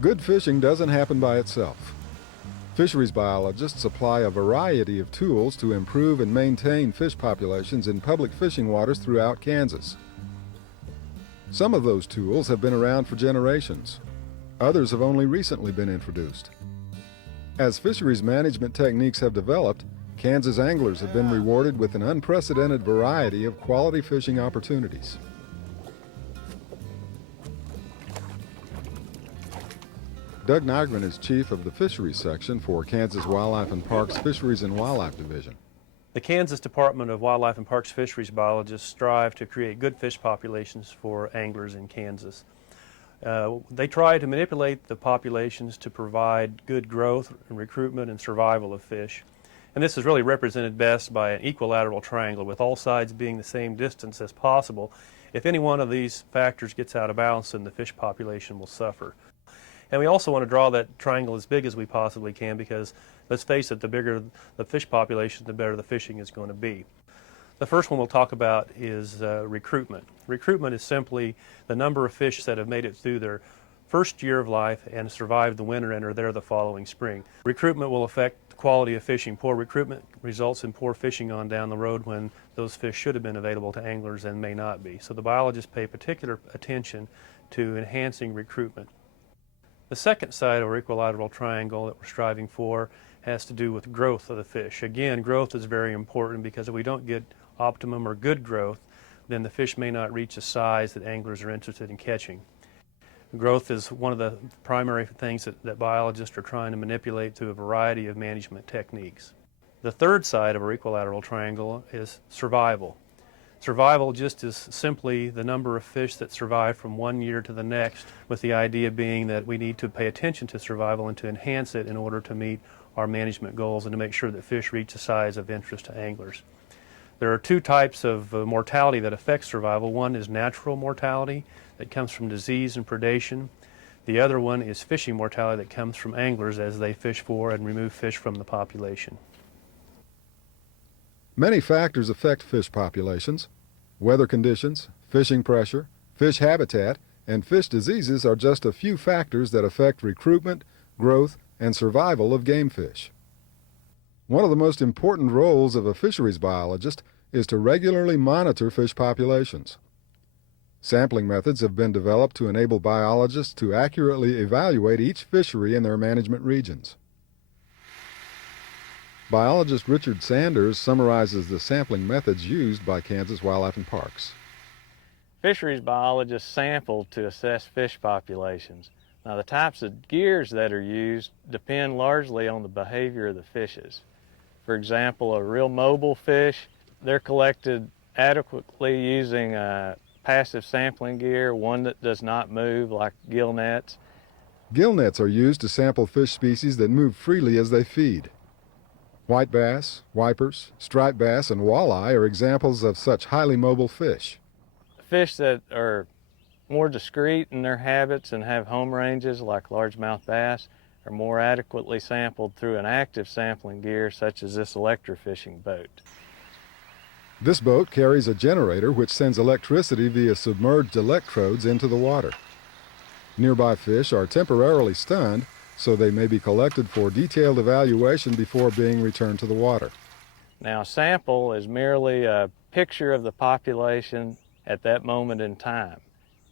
Good fishing doesn't happen by itself. Fisheries biologists apply a variety of tools to improve and maintain fish populations in public fishing waters throughout Kansas. Some of those tools have been around for generations. Others have only recently been introduced. As fisheries management techniques have developed, Kansas anglers have been rewarded with an unprecedented variety of quality fishing opportunities. Doug Nygren is chief of the fisheries section for Kansas Wildlife and Parks Fisheries and Wildlife Division. The Kansas Department of Wildlife and Parks Fisheries biologists strive to create good fish populations for anglers in Kansas. They try to manipulate the populations to provide good growth, recruitment, and survival of fish. And this is really represented best by an equilateral triangle with all sides being the same distance as possible. If any one of these factors gets out of balance, then the fish population will suffer. And we also want to draw that triangle as big as we possibly can because, let's face it, the bigger the fish population, the better the fishing is going to be. The first one we'll talk about is recruitment. Recruitment is simply the number of fish that have made it through their first year of life and survived the winter and are there the following spring. Recruitment will affect the quality of fishing. Poor recruitment results in poor fishing on down the road when those fish should have been available to anglers and may not be. So the biologists pay particular attention to enhancing recruitment. The second side of our equilateral triangle that we're striving for has to do with growth of the fish. Again, growth is very important because if we don't get optimum or good growth, then the fish may not reach a size that anglers are interested in catching. Growth is one of the primary things that biologists are trying to manipulate through a variety of management techniques. The third side of our equilateral triangle is survival. Survival just is simply the number of fish that survive from one year to the next, with the idea being that we need to pay attention to survival and to enhance it in order to meet our management goals and to make sure that fish reach a size of interest to anglers. There are two types of mortality that affect survival. One is natural mortality that comes from disease and predation. The other one is fishing mortality that comes from anglers as they fish for and remove fish from the population. Many factors affect fish populations. Weather conditions, fishing pressure, fish habitat, and fish diseases are just a few factors that affect recruitment, growth, and survival of game fish. One of the most important roles of a fisheries biologist is to regularly monitor fish populations. Sampling methods have been developed to enable biologists to accurately evaluate each fishery in their management regions. Biologist Richard Sanders summarizes the sampling methods used by Kansas Wildlife and Parks. Fisheries biologists sample to assess fish populations. Now, the types of gears that are used depend largely on the behavior of the fishes. For example, a real mobile fish, they're collected adequately using a passive sampling gear, one that does not move, like gill nets. Gill nets are used to sample fish species that move freely as they feed. White bass, wipers, striped bass, and walleye are examples of such highly mobile fish. Fish that are more discreet in their habits and have home ranges, like largemouth bass, are more adequately sampled through an active sampling gear such as this electrofishing boat. This boat carries a generator which sends electricity via submerged electrodes into the water. Nearby fish are temporarily stunned, so they may be collected for detailed evaluation before being returned to the water. Now, a sample is merely a picture of the population at that moment in time.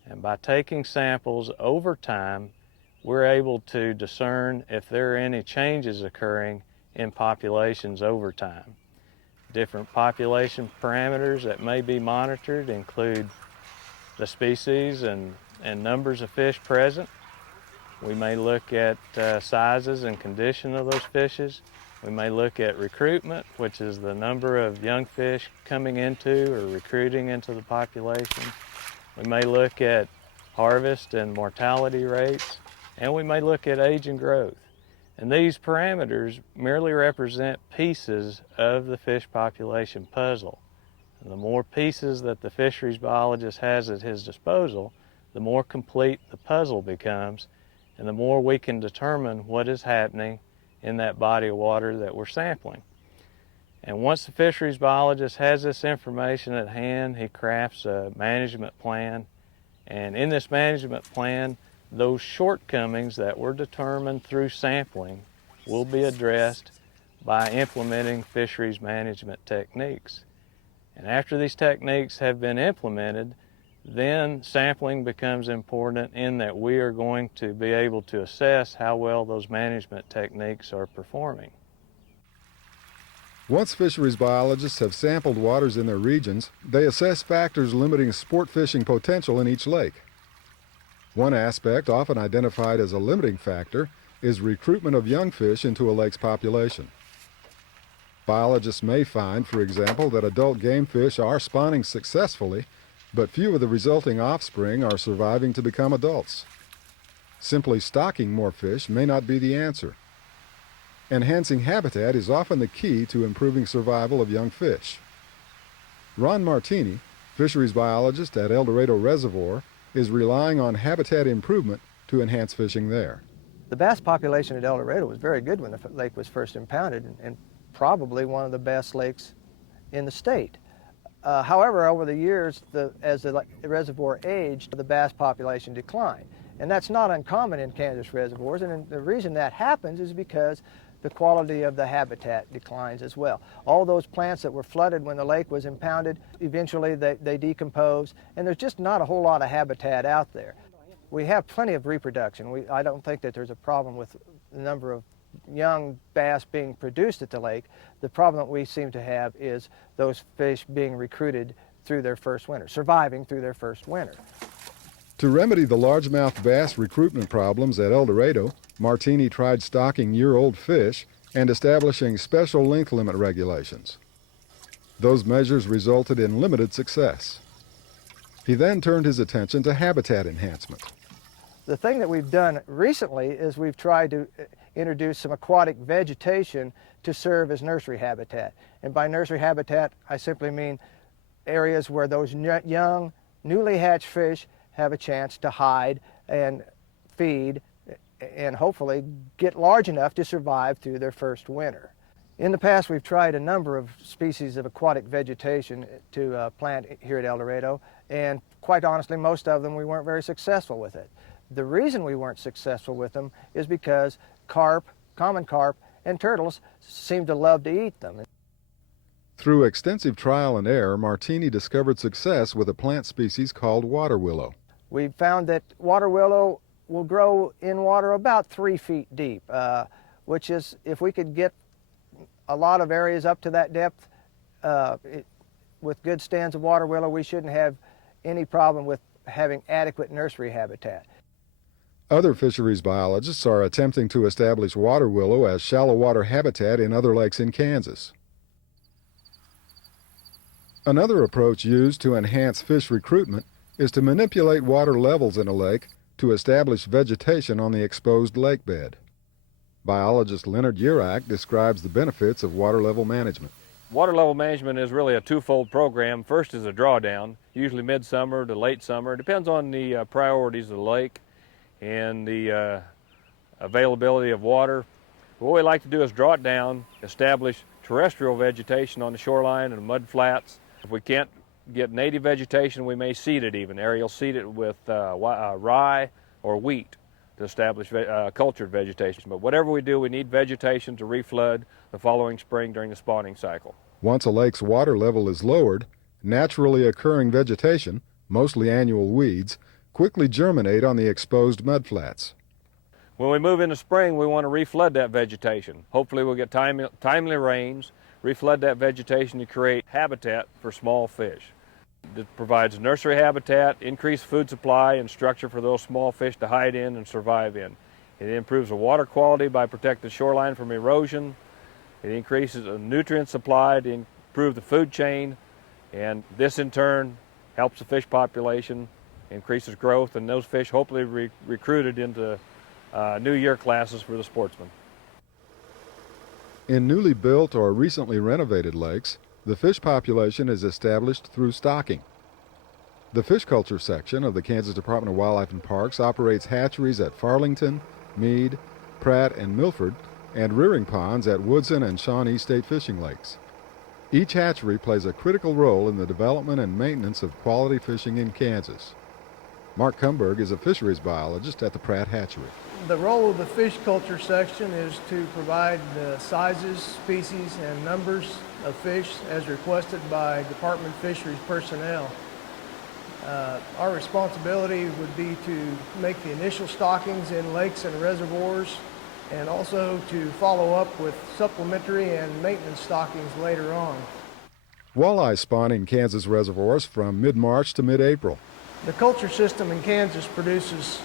And by taking samples over time, we're able to discern if there are any changes occurring in populations over time. Different population parameters that may be monitored include the species and numbers of fish present. We may look at sizes and condition of those fishes. We may look at recruitment, which is the number of young fish coming into or recruiting into the population. We may look at harvest and mortality rates, and we may look at age and growth. And these parameters merely represent pieces of the fish population puzzle. And the more pieces that the fisheries biologist has at his disposal, the more complete the puzzle becomes, and the more we can determine what is happening in that body of water that we're sampling. And once the fisheries biologist has this information at hand, he crafts a management plan. And in this management plan, those shortcomings that were determined through sampling will be addressed by implementing fisheries management techniques. And after these techniques have been implemented, then sampling becomes important in that we are going to be able to assess how well those management techniques are performing. Once fisheries biologists have sampled waters in their regions, they assess factors limiting sport fishing potential in each lake. One aspect often identified as a limiting factor is recruitment of young fish into a lake's population. Biologists may find, for example, that adult game fish are spawning successfully, but few of the resulting offspring are surviving to become adults. Simply stocking more fish may not be the answer. Enhancing habitat is often the key to improving survival of young fish. Ron Martini, fisheries biologist at El Dorado Reservoir, is relying on habitat improvement to enhance fishing there. The bass population at El Dorado was very good when the lake was first impounded, and probably one of the best lakes in the state. However, over the years, as the reservoir aged, the bass population declined. And that's not uncommon in Kansas reservoirs, and the reason that happens is because the quality of the habitat declines as well. All those plants that were flooded when the lake was impounded, eventually they decompose, and there's just not a whole lot of habitat out there. We have plenty of reproduction. I don't think that there's a problem with the number of young bass being produced at the lake. The problem that we seem to have is those fish being recruited through their first winter, surviving through their first winter. To remedy the largemouth bass recruitment problems at El Dorado, Martini tried stocking year-old fish and establishing special length limit regulations. Those measures resulted in limited success. He then turned his attention to habitat enhancement. The thing that we've done recently is we've tried to introduce some aquatic vegetation to serve as nursery habitat. And by nursery habitat, I simply mean areas where those young, newly hatched fish have a chance to hide and feed and hopefully get large enough to survive through their first winter. In the past, we've tried a number of species of aquatic vegetation to plant here at El Dorado, and quite honestly, most of them we weren't very successful with it. The reason we weren't successful with them is because carp, common carp, and turtles seem to love to eat them. Through extensive trial and error, Martini discovered success with a plant species called water willow. We found that water willow will grow in water about 3 feet deep, which is, if we could get a lot of areas up to that depth with good stands of water willow, we shouldn't have any problem with having adequate nursery habitat. Other fisheries biologists are attempting to establish water willow as shallow water habitat in other lakes in Kansas. Another approach used to enhance fish recruitment is to manipulate water levels in a lake to establish vegetation on the exposed lake bed. Biologist Leonard Urak describes the benefits of water level management. Water level management is really a twofold program. First is a drawdown, usually midsummer to late summer. It depends on the priorities of the lake and the availability of water. What we like to do is draw it down, establish terrestrial vegetation on the shoreline and mud flats. If we can't get native vegetation, we may seed it even. Aerial seed it with rye or wheat to establish cultured vegetation. But whatever we do, we need vegetation to reflood the following spring during the spawning cycle. Once a lake's water level is lowered, naturally occurring vegetation, mostly annual weeds, quickly germinate on the exposed mudflats. When we move into spring, we want to reflood that vegetation. Hopefully we'll get timely rains, reflood that vegetation to create habitat for small fish. It provides nursery habitat, increased food supply and structure for those small fish to hide in and survive in. It improves the water quality by protecting the shoreline from erosion. It increases the nutrient supply to improve the food chain, and this in turn helps the fish population, increases growth, and those fish hopefully recruited into new year classes for the sportsmen. In newly built or recently renovated lakes, the fish population is established through stocking. The fish culture section of the Kansas Department of Wildlife and Parks operates hatcheries at Farlington, Meade, Pratt, and Milford, and rearing ponds at Woodson and Shawnee State Fishing Lakes. Each hatchery plays a critical role in the development and maintenance of quality fishing in Kansas. Mark Kumberg is a fisheries biologist at the Pratt Hatchery. The role of the fish culture section is to provide the sizes, species, and numbers of fish as requested by Department of Fisheries personnel. Our responsibility would be to make the initial stockings in lakes and reservoirs, and also to follow up with supplementary and maintenance stockings later on. Walleye spawn in Kansas reservoirs from mid-March to mid-April. The culture system in Kansas produces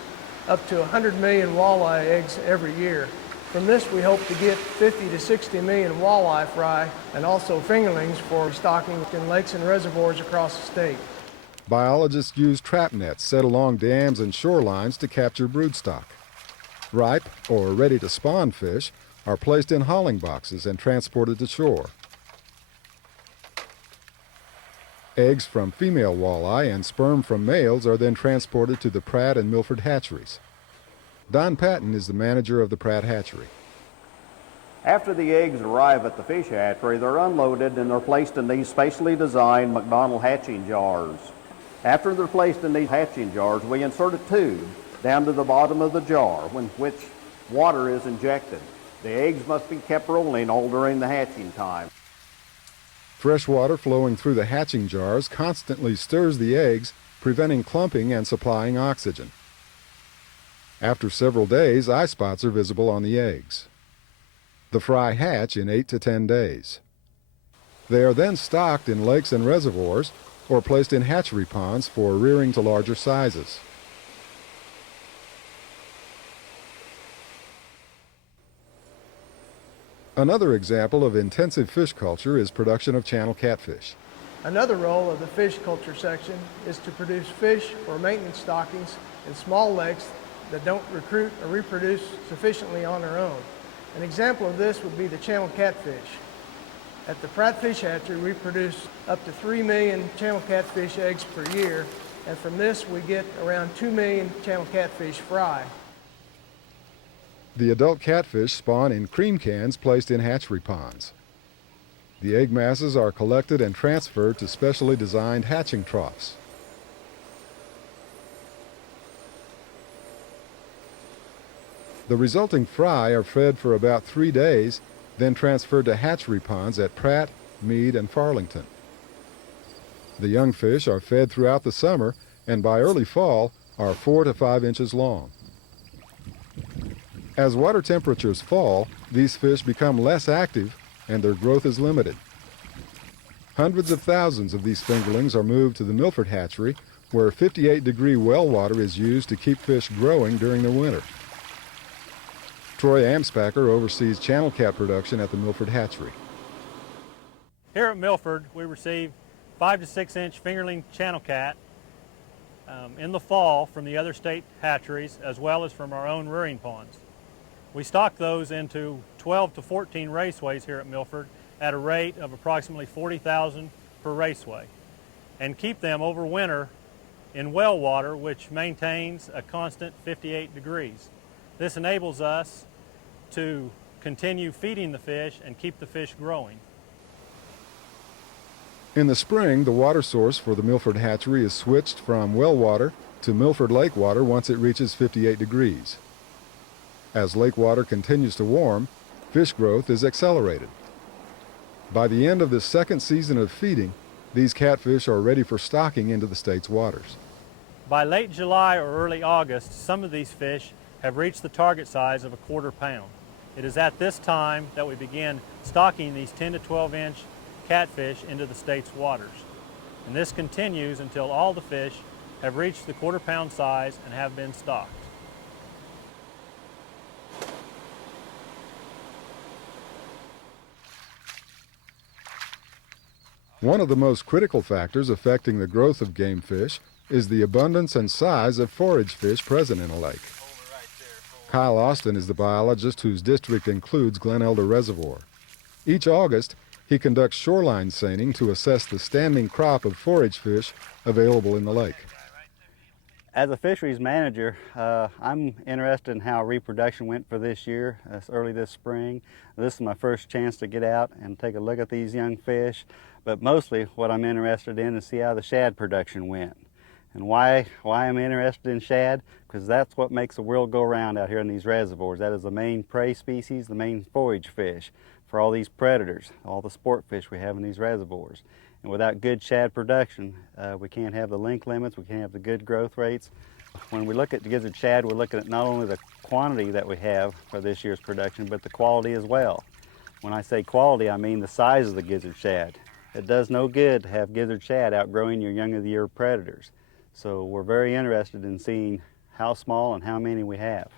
up to 100 million walleye eggs every year. From this, we hope to get 50 to 60 million walleye fry and also fingerlings for stocking in lakes and reservoirs across the state. Biologists use trap nets set along dams and shorelines to capture broodstock. Ripe or ready to spawn fish are placed in hauling boxes and transported to shore. Eggs from female walleye and sperm from males are then transported to the Pratt and Milford hatcheries. Don Patton is the manager of the Pratt hatchery. After the eggs arrive at the fish hatchery, they're unloaded and they're placed in these specially designed McDonald hatching jars. After they're placed in these hatching jars, we insert a tube down to the bottom of the jar in which water is injected. The eggs must be kept rolling all during the hatching time. Fresh water flowing through the hatching jars constantly stirs the eggs, preventing clumping and supplying oxygen. After several days, eye spots are visible on the eggs. The fry hatch in 8 to 10 days. They are then stocked in lakes and reservoirs or placed in hatchery ponds for rearing to larger sizes. Another example of intensive fish culture is production of channel catfish. Another role of the fish culture section is to produce fish for maintenance stockings in small lakes that don't recruit or reproduce sufficiently on their own. An example of this would be the channel catfish. At the Pratt Fish Hatchery, we produce up to 3 million channel catfish eggs per year, and from this we get around 2 million channel catfish fry. The adult catfish spawn in cream cans placed in hatchery ponds. The egg masses are collected and transferred to specially designed hatching troughs. The resulting fry are fed for about 3 days, then transferred to hatchery ponds at Pratt, Meade, and Farlington. The young fish are fed throughout the summer and by early fall are 4 to 5 inches long. As water temperatures fall, these fish become less active and their growth is limited. Hundreds of thousands of these fingerlings are moved to the Milford hatchery, where 58-degree well water is used to keep fish growing during the winter. Troy Amspacher oversees channel cat production at the Milford hatchery. Here at Milford, we receive 5 to 6 inch fingerling channel cat in the fall from the other state hatcheries as well as from our own rearing ponds. We stock those into 12 to 14 raceways here at Milford at a rate of approximately 40,000 per raceway and keep them over winter in well water, which maintains a constant 58 degrees. This enables us to continue feeding the fish and keep the fish growing. In the spring, the water source for the Milford hatchery is switched from well water to Milford lake water once it reaches 58 degrees. As lake water continues to warm, fish growth is accelerated. By the end of the second season of feeding, these catfish are ready for stocking into the state's waters. By late July or early August, some of these fish have reached the target size of a quarter pound. It is at this time that we begin stocking these 10 to 12 inch catfish into the state's waters. And this continues until all the fish have reached the quarter pound size and have been stocked. One of the most critical factors affecting the growth of game fish is the abundance and size of forage fish present in a lake. Kyle Austin is the biologist whose district includes Glen Elder Reservoir. Each August, he conducts shoreline seining to assess the standing crop of forage fish available in the lake. As a fisheries manager, I'm interested in how reproduction went for this year, early this spring. This is my first chance to get out and take a look at these young fish, but mostly what I'm interested in is see how the shad production went. And why I'm interested in shad? Because that's what makes the world go round out here in these reservoirs. That is the main prey species, the main forage fish for all these predators, all the sport fish we have in these reservoirs. And without good shad production, we can't have the length limits, we can't have the good growth rates. When we look at the gizzard shad, we're looking at not only the quantity that we have for this year's production, but the quality as well. When I say quality, I mean the size of the gizzard shad. It does no good to have gizzard shad outgrowing your young of the year predators. So we're very interested in seeing how small and how many we have.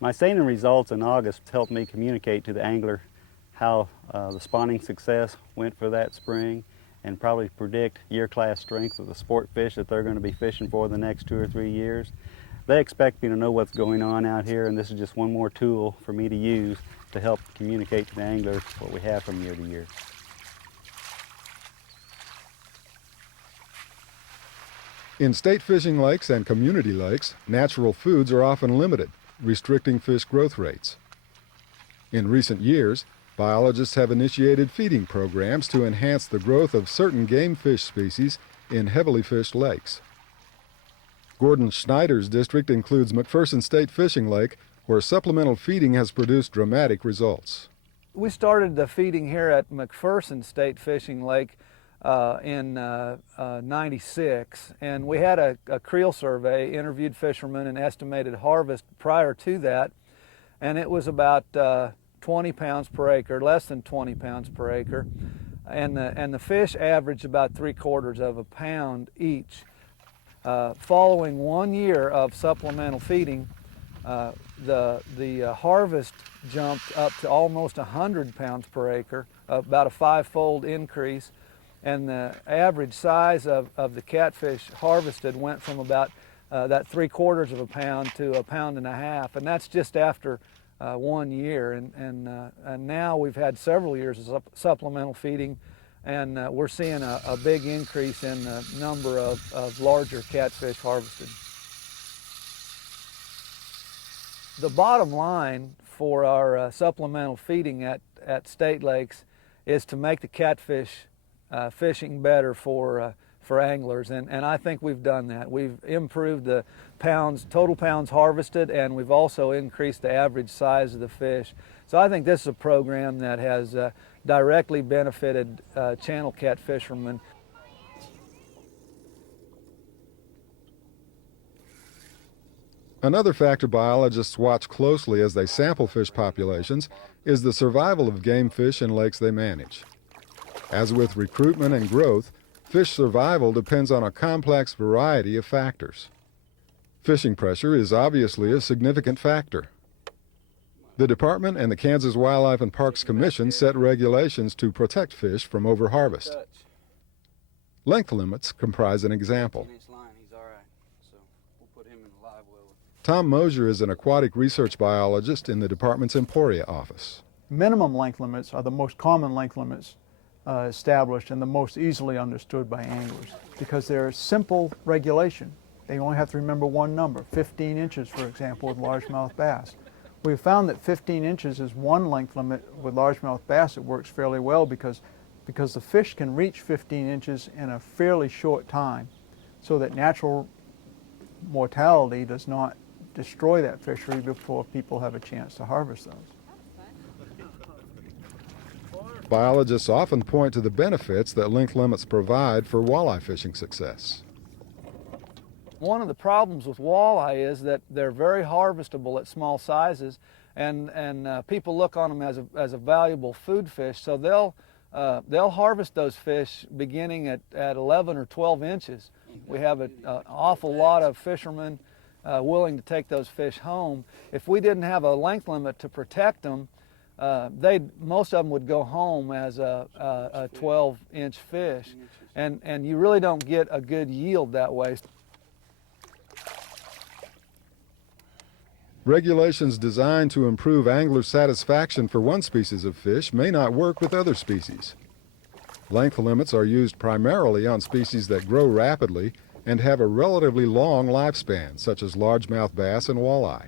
My seining results in August helped me communicate to the angler how the spawning success went for that spring and probably predict year class strength of the sport fish that they're going to be fishing for the next 2 or 3 years. They expect me to know what's going on out here, and this is just one more tool for me to use to help communicate to the anglers what we have from year to year. In state fishing lakes and community lakes, natural foods are often limited, restricting fish growth rates. In recent years, biologists have initiated feeding programs to enhance the growth of certain game fish species in heavily fished lakes. Gordon Schneider's district includes McPherson State Fishing Lake, where supplemental feeding has produced dramatic results. We started the feeding here at McPherson State Fishing Lake in '96, and we had a creel survey, interviewed fishermen, and estimated harvest prior to that, and it was about 20 pounds per acre, less than 20 pounds per acre, and the fish averaged about 3/4 of a pound each. Following 1 year of supplemental feeding, the harvest jumped up to almost 100 pounds per acre, about a 5-fold increase, and the average size of the catfish harvested went from about that 3/4 of a pound to 1.5 pounds, and that's just after 1 year. And now we've had several years of supplemental feeding, and we're seeing a big increase in the number of larger catfish harvested. The bottom line for our supplemental feeding at state lakes is to make the catfish fishing better for anglers, and I think we've done that. We've improved the total pounds harvested, and we've also increased the average size of the fish. So I think this is a program that has directly benefited channel cat fishermen. Another factor biologists watch closely as they sample fish populations is the survival of game fish in lakes they manage. As with recruitment and growth, fish survival depends on a complex variety of factors. Fishing pressure is obviously a significant factor. The department and the Kansas Wildlife and Parks Commission set regulations to protect fish from overharvest. Length limits comprise an example. Tom Mosier is an aquatic research biologist in the department's Emporia office. Minimum length limits are the most common length limits established and the most easily understood by anglers because they're simple regulation. They only have to remember one number, 15 inches, for example, with largemouth bass. We've found that 15 inches is one length limit with largemouth bass that works fairly well because the fish can reach 15 inches in a fairly short time, so that natural mortality does not destroy that fishery before people have a chance to harvest those. Biologists often point to the benefits that length limits provide for walleye fishing success. One of the problems with walleye is that they're very harvestable at small sizes, and people look on them as a valuable food fish, so they'll harvest those fish beginning at 11 or 12 inches. We have an awful lot of fishermen willing to take those fish home. If we didn't have a length limit to protect them, most of them would go home as a 12-inch fish, and you really don't get a good yield that way. Regulations designed to improve angler satisfaction for one species of fish may not work with other species. Length limits are used primarily on species that grow rapidly and have a relatively long lifespan, such as largemouth bass and walleye.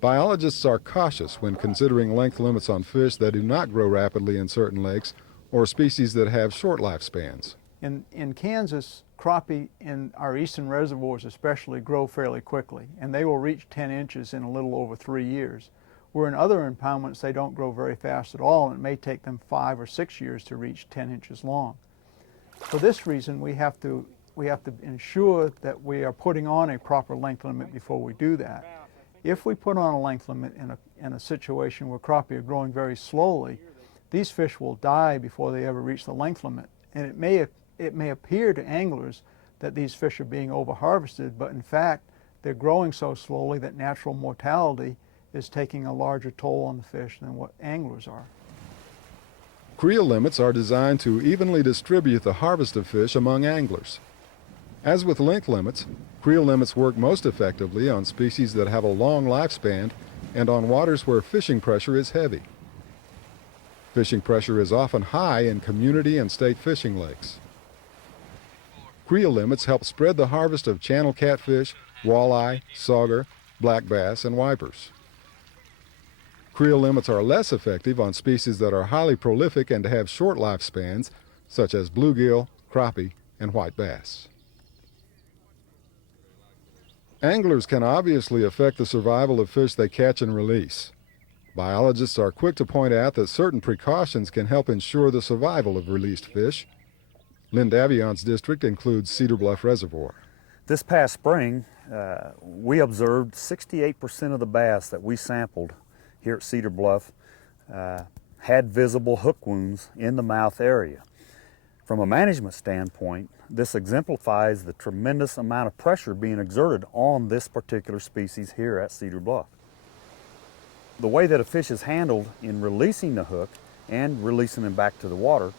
Biologists are cautious when considering length limits on fish that do not grow rapidly in certain lakes or species that have short lifespans. In Kansas, crappie in our eastern reservoirs especially grow fairly quickly, and they will reach 10 inches in a little over 3 years. Where in other impoundments they don't grow very fast at all, and it may take them 5 or 6 years to reach 10 inches long. For this reason, we have to ensure that we are putting on a proper length limit before we do that. If we put on a length limit in a situation where crappie are growing very slowly, these fish will die before they ever reach the length limit. And it may appear to anglers that these fish are being over-harvested, but in fact, they're growing so slowly that natural mortality is taking a larger toll on the fish than what anglers are. Creel limits are designed to evenly distribute the harvest of fish among anglers. As with length limits, creel limits work most effectively on species that have a long lifespan and on waters where fishing pressure is heavy. Fishing pressure is often high in community and state fishing lakes. Creel limits help spread the harvest of channel catfish, walleye, sauger, black bass, and wipers. Creel limits are less effective on species that are highly prolific and have short lifespans, such as bluegill, crappie, and white bass. Anglers can obviously affect the survival of fish they catch and release. Biologists are quick to point out that certain precautions can help ensure the survival of released fish. Lynn Davion's district includes Cedar Bluff Reservoir. This past spring, we observed 68% of the bass that we sampled here at Cedar Bluff had visible hook wounds in the mouth area. From a management standpoint, this exemplifies the tremendous amount of pressure being exerted on this particular species here at Cedar Bluff. The way that a fish is handled in releasing the hook and releasing him back to the water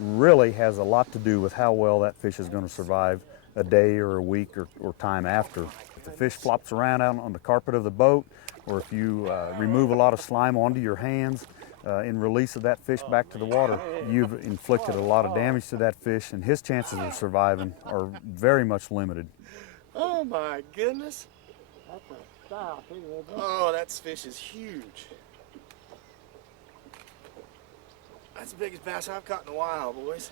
really has a lot to do with how well that fish is going to survive a day or a week or time after. If the fish flops around out on the carpet of the boat, or if you remove a lot of slime onto your hands in release of that fish back to the water, you've inflicted a lot of damage to that fish, and his chances of surviving are very much limited. Oh my goodness. Oh, that fish is huge. That's the biggest bass I've caught in a while, boys.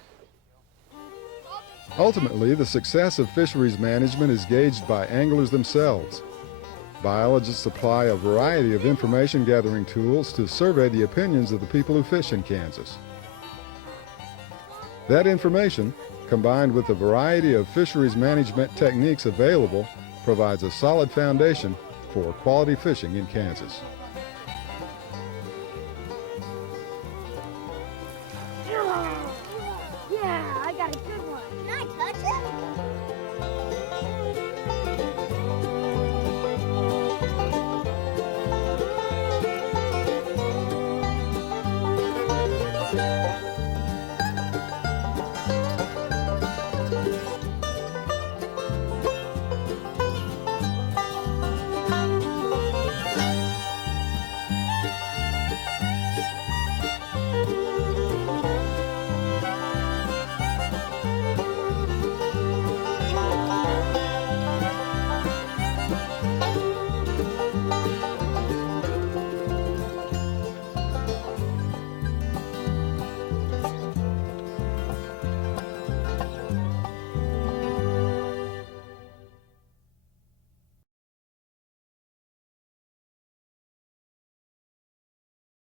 Ultimately, the success of fisheries management is gauged by anglers themselves. Biologists supply a variety of information gathering tools to survey the opinions of the people who fish in Kansas. That information, combined with the variety of fisheries management techniques available, provides a solid foundation for quality fishing in Kansas.